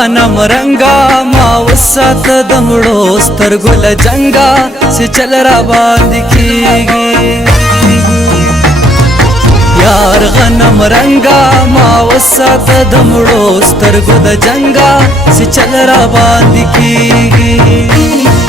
غنم رنگا ما وسات دمړو سترګو له جنگا چې چل را باندې کیږي یار غنم رنگا ما وسات دمړو سترګو د جنگا چې چل را باندې کیږي